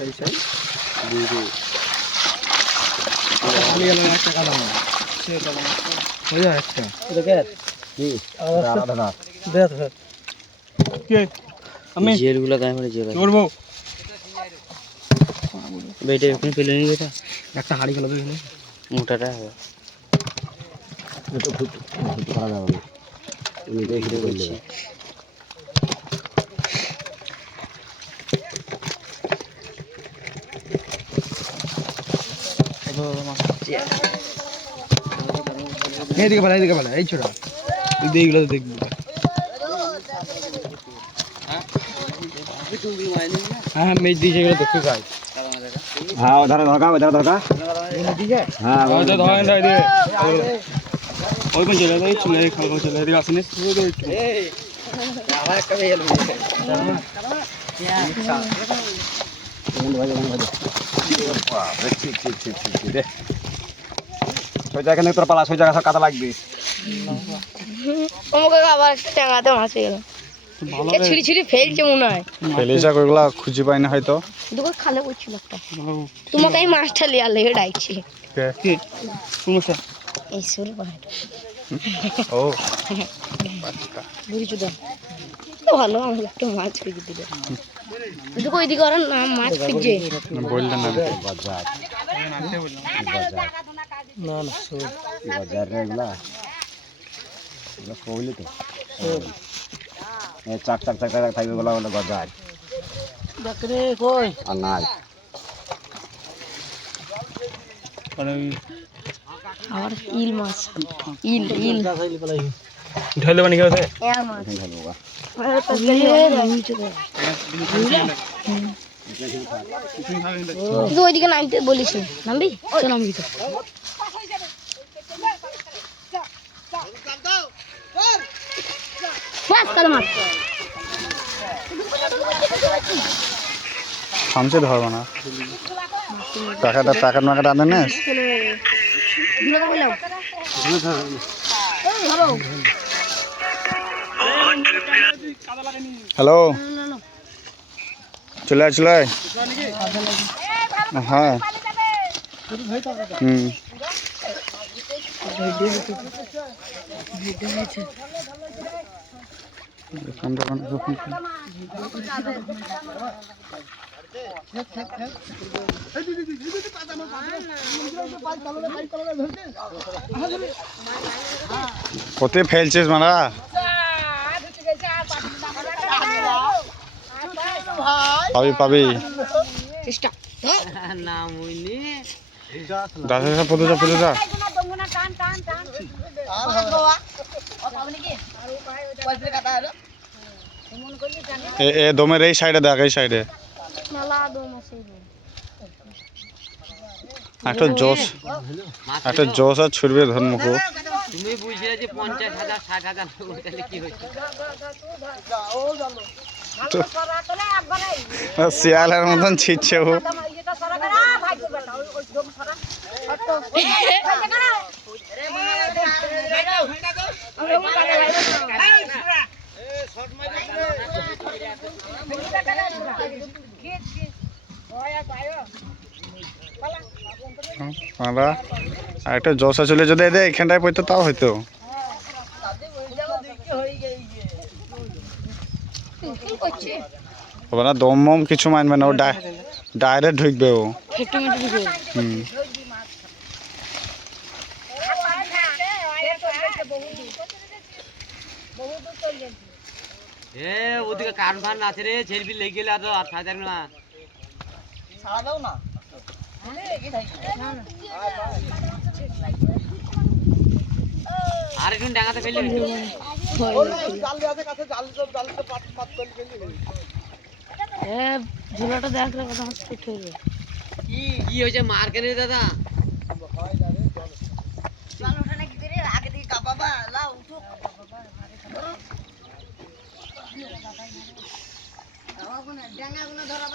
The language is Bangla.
সেই দিদি খালি গেল একটা কাদা না সে কাদা হয়ে যায় একটা এটা কে কি আলাদা না দে তো কে আমি জেলগুলো গায়ে পড়ে জেল করব বেটে ওখানে ফেলে নি বেটা একটা হাড়ি গেল দেখলে মোটাটা হবে এটা খুব করা যাবে আমি দেখে বলছি এইদিকে ভালো এই ছোড়া তুই এইগুলো দেখবি হ্যাঁ মেজ দিয়ে সেগুলো দেখতে পাই হ্যাঁ ধরা হ্যাঁ ওই কোন চলে চলে খাল চলে এদিকে আসেনি আবার একটা বেল ওই জায়গা নিয়ে তোর পালা ওই জায়গা সব কাদা লাগবে আবার টাঙাতে মাছ হয়ে গেল ছিড়ি ছিড়ি ফেলছে মনে হয় ফেলেছে ওইগুলা খুঁজে পাই না হয়তো দুটো খালে করছিল একটা তোমাকে এই মাছটা লিয়া লেগে ডাকছি কি সমস্যা এই শুরু পাহাড় ও বুঝছো তো ভালো আমাকে একটা মাছ খুঁজে দিল দুটো ওইদিকে ওরা না মাছ খুঁজছে বললেন না বাজার না না বাজার রে এগুলা এগুলা কইলে তো চাক থাকবে এগুলা হলো বাজার বাকরে কই আর নাই আর ইল মাছ ইল ঢালে বানি গেছে এর মাছ ঢালুগা তুই ওইদিকে নামতে বলিস নামবি চল নামবি তো বাস কাল মাছ থামছে ধরবো না টাকার মাকাটা আনে না হ্যালো চলে হ্যাঁ কোথায় ফেলছিস মারা পাবি দমের এই সাইডে দেখ এই সাইডে একটা জোশ আর ছুটবে ধর্মক তুমি বুঝলে যে 50,000 60,000 তাহলে কি হয়েছে শিয়ালের মতন ছিটছে ও আর একটা জসা চলে যদি এদের এখানটায় পড়তো তাও হয়তো হবে না দম মম কিছু মানবে না ও ডাইরেক্ট ঢুকবে ও ওদিকে কান ফান আছে রে ছেলবি লেগে গেলে আর ছাড়া না ছাড়া দাও না আর একটু ডাঙাতে ফেললি ঝুলাটা দেখ কি হয়েছে মার কেনে দাদা ধরা